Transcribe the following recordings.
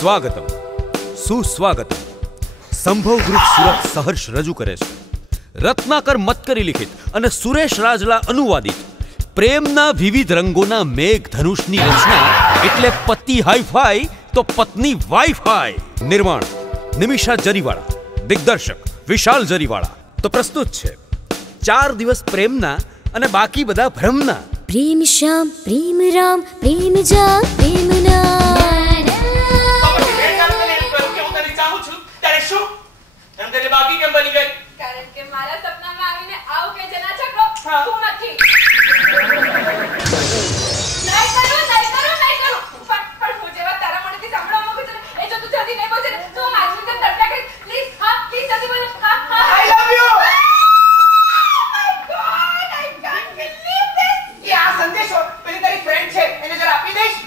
સ્વાગતમ, સુસ્વાગતમ. સંભવ ગ્રુપ સુરત સહર્ષ રજૂ કરે છે રત્નાકર મતકરી લિખિત અને સુરેશ રાજલા અનુવાદિત પ્રેમના વિવિધ રંગોના મેઘ ધનુષની રચના એટલે પતિ હાઈફાઈ તો પત્ની વાઈફાઈ. નિર્માણ નિમિષા જરીવાળા, દિગ્દર્શક વિશાલ જરીવાળા. તો પ્રસ્તુત છે 4 દિવસ પ્રેમના અને બાકી બધા ભ્રમના. પ્રેમ શ્યામ પ્રેમ રામ પ્રેમ જા પ્રેમના. બાકી કેમ બની ગઈ? કારણ કે મારા સપનામાં આવીને આવું કે જના છકરો તું નથી. નહીં કરું પણ હું જેવા તારા મોઢેથી સાંભળવા માંગુ છું એ જો તું જલ્દી નહીં બોલે તો હું આજની જેમ તડકા કરી પ્લીઝ પ્લીઝ જલ્દી બોલ. I love you. I can't believe this. કે આ સંદેશો પેલી તારી ફ્રેન્ડ છે એને જરા આપી દઈશ.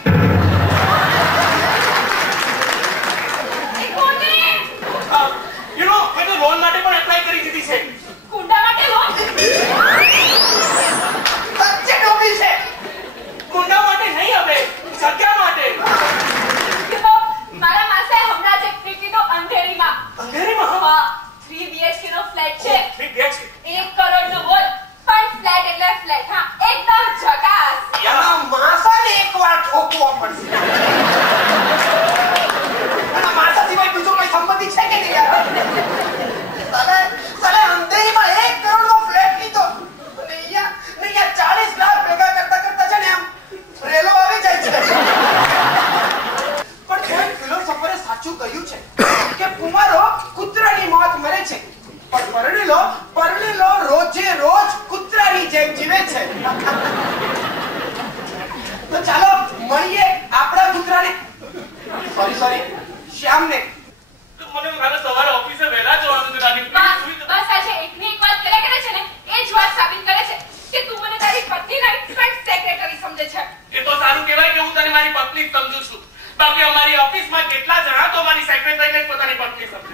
યુ નો મેં તો લોન માટે પણ એપ્લાય કરી દીધી છે. કુંડા માટે લોન? સચ્ચે ડોબી છે. કુંડા માટે નહીં હવે જગ્યા માટે. તો મારા માસે હમણાં જ એક ફ્રી કીધો અંધેરીમાં. અંધેરીમાં? હા 3 BHK નો ફ્લેટ છે. 3 BHK 1 કરોડ નો બોલ પણ ફ્લેટ એટલે ફ્લેટ. હા એકદમ ઝકાસ. યાર માસાને એકવાર ઠોકવો પડશે. અને માસા સિવાય બીજો કોઈ સંબંધી છે કે નહીં યાર? સાલે અંધેરીમાં 1 કરોડ નો ફ્લેટ લીધો અને અહીંયા 40 લાખ ભેગા કરતા છે ને આમ રેલો આવી જાય છે. પણ કોઈ ફિલોસોફરે સાચું કહ્યું છે કે કુમારો કૂતરાની મોત મરે છે પણ પરણેલો રોજે રોજ કૂતરાની જેમ જીવે છે. તો ચાલો મળીએ આપણા કૂતરાને સોરી શ્યામને. તો મને મારે સવારે ઓફિસે વહેલા જવાનું છે દાદી. બસ આજે એકની એક વાત કર્યા કરે છે ને એ જ વાત સાબિત કરે છે કે તું મને તારી પત્ની નહીં પણ સેક્રેટરી સમજે છે. એ તો સારું કહેવાય કે હું તને મારી પત્ની સમજુ છું. બાકી અમારી ઓફિસમાં કેટલા જણા તો મારી સેક્રેટરીને પોતાની પત્ની સમજે.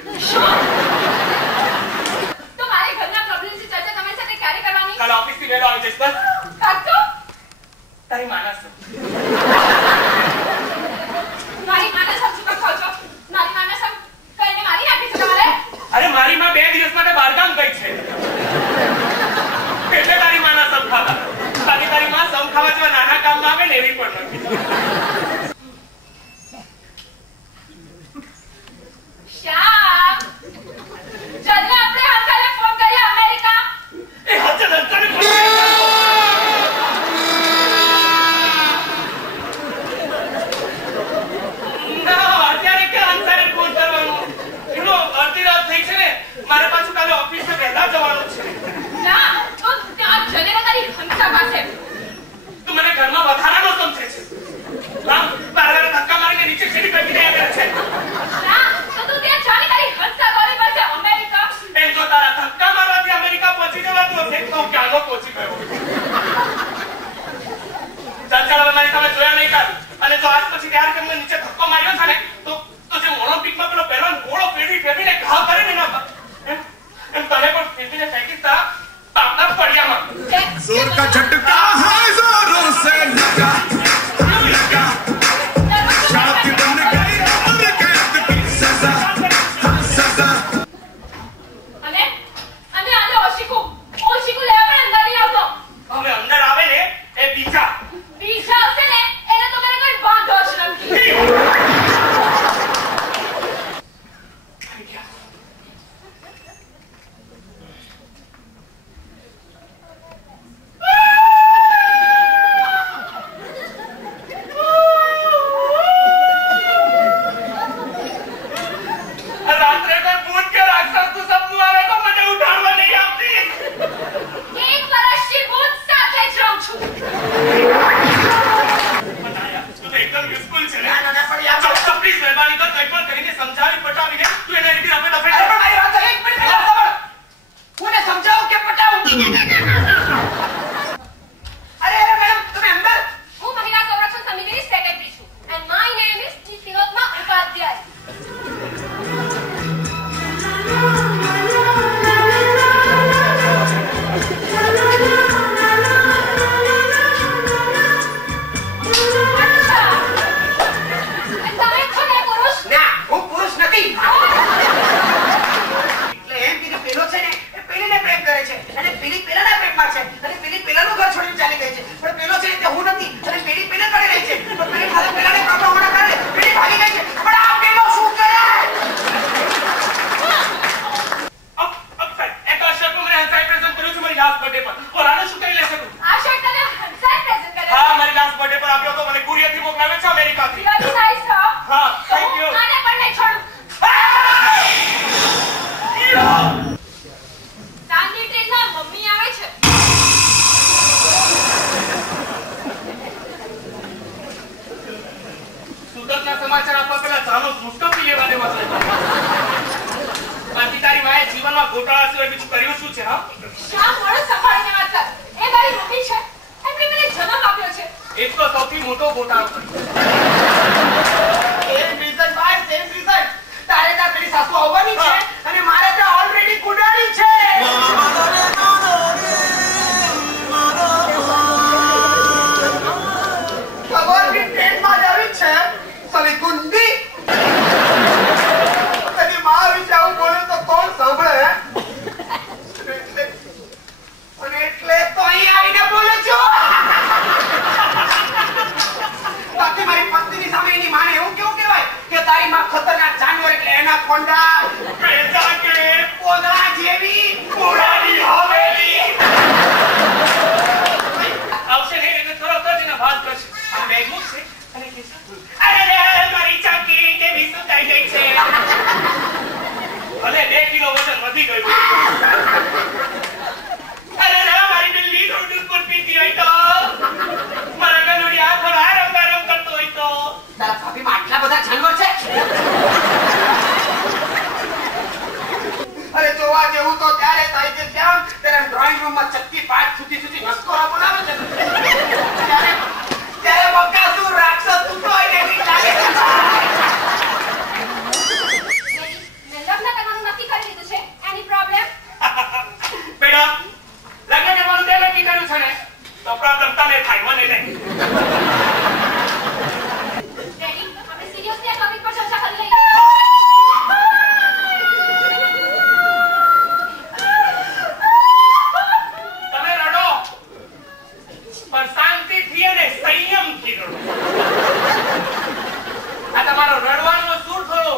તો મારે ઘરના પ્રોબ્લેમની ચર્ચા તમારી સાથે ક્યારે કરવાની? કાલે ઓફિસથી વહેલો આવી જઈશ બસ. કાકો તારી માનસ મારી માનસ સમજુ કા કહો છો? મારી માનસ સમ કઈને મારી નાખી છે તમારે? અરે મારી માં 2 દિવસ માટે બહારગામ ગઈ છે એટલે તારી માના સમ ખાવા. બાકી તારી માં સમ ખાવા જેવા નાના કામમાં આવે ને એવી પણ નથી. શ્યામ જલ્દી આપણે અંકલને ફોન કરીએ અમેરિકા. એ હજે અંકલને ફોન અત્યારે કે અંકલને ફોન કરવાનો? એનો અડધી રાત થઈ છે ને મારે પાછું કાલે ઓફિસે વહેલા જવાનું છે. ના તો ત્યાં જને તારી હંસા પાસે તું મને ઘરમાં વધારાનો સમજે છે. તારા ધક્કા મારીને નીચે સીડી ફેંકીને આવ્યા છે. ના તો તું ત્યાં જાને તારી હંસા ગોળી પાસે અમેરિકા. એમ જો તારા ધક્કા મારવાથી અમેરિકા પહોંચી જવાતું હશે તો હું ક્યાંનો પહોંચી ગયો. ચાલ હવે મારી સામે જોયા નહીં કર. અને જો આજ પછી ત્યાર કે મને નીચે ધક્કો માર્યો છે ને તો જે ઓલિમ્પિકમાં પેલો પહેલો ગોળો ફેરવીને ઘા કરે ને એમ તને પણ ફેરવીને ફેંકી તા પાપના પડિયામાં. जोर का झटका है जोरों से लगा शादी बन गई और कैद की सजा અને આજે ઓશિકુ લેવા પણ અંદર નહીં આવતો. હવે અંદર આવે ને એ બીજા આવશે ને એને તો મને કોઈ વાંધો જ નથી. પેપર આપ્યો તો મને કુરિયરથી મોકલાવ્યો છે અમેરિકાથી. Very nice, sir. હા, thank you. આને પણ નહીં છોડું. સાંજની ટ્રેનમાં મમ્મી આવે છે. સુરતના સમાચાર આપવા પેલા જાનો મુસ્કો પી લેવા દેવા છે. બાકી તારી માએ જીવનમાં ગોટાળા સિવાય બીજું કર્યું શું છે? હા, શા મોડું સંભાળીને વાત કર. એ મારી મમ્મી છે. એમણે મને જન્મ આપ્યો છે. એક તો સૌથી મોટો ગોટાળો કર્યો. સેમ રીઝન ભાઈ, સેમ રીઝન. તારે ત્યાં પેલી સાસુ આવવાની છે અને મારે ત્યાં ઓલરેડી કુડાડી છે. ખબરની ટ્રેનમાં જ આવી છે સાલી ગુંડી. કદી મારા વિશે આવું બોલે તો કોણ સાંભળે? અને એટલે તો અહીં આવીને બોલે છો. બાકી મારી પત્નીની સામે એની માને એવું કેવું કહેવાય કે તારી માં ખતરનાક જાનવર એટલે એના કોંડા પેદા કે પોદળા જેવી કુડાની હવેલી. આવશે નહીં એટલે તરત જ એના વાત કરશે. આ બેગ મૂકશે અને કહેશે, અરે રે મારી ચાકી કેવી સુકાઈ ગઈ છે. ભલે 2 કિલો વજન વધી ગયું. અરે રે મારી બિલ્લી દૂધ પર પીતી હોય તો, મારા ગલુડિયા પર આરામ કરતો હોય તો. તારા ભાભીમાં આટલા બધા જાનવર છે? અરે જોવા જેવું તો ત્યારે થાય છે જેમ ત્યારે ડ્રોઈંગ રૂમમાં ચક્કી પાટ સુધી મસ્કોરા બોલાવે છે. ત્યારે બકાસુર રાક્ષસ તૂટો હોય ને એવી લાગે છે. મેં લગ્ન કરવાનું નક્કી કરી લીધું છે. એની પ્રોબ્લેમ? બેટા, લગ્ન કરવાનું તે નક્કી કર્યું છે ને તો પ્રોબ્લેમ તને થાય, મને નહીં. ડેડી, આપણે સિરિયસલી આ ટોપિક પર ચર્ચા કરી લઈએ. તમે રડો પણ શાંતિથી અને સંયમથી રડો. આ તમારો રડવાનો સૂર થોડો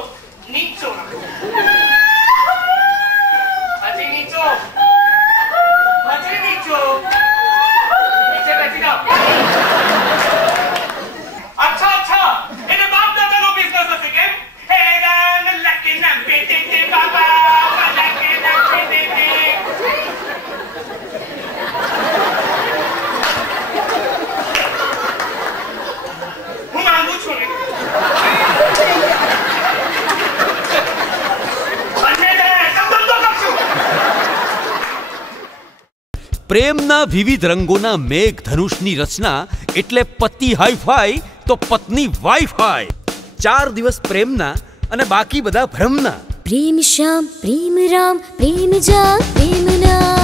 નીચો રાખો. હજી નીચો, હજી નીચો. નીચે બેસી જાઓ. અચ્છા, એને બાપ દાદાનો બિઝનેસ હશે કેમ? હે રામ લકી ના બેટે તે બાબા લકી ના બેટે તે. હું માંગુ છું ને પ્રેમના વિવિધ રંગોના મેઘધનુષની રચના એટલે પતિ હાઈફાઈ તો પત્ની વાઈફાઈ. 4 દિવસ પ્રેમના અને બાકી બધા ભ્રમના. પ્રેમ શ્યામ પ્રેમ રામ પ્રેમ જામ પ્રેમ નામ.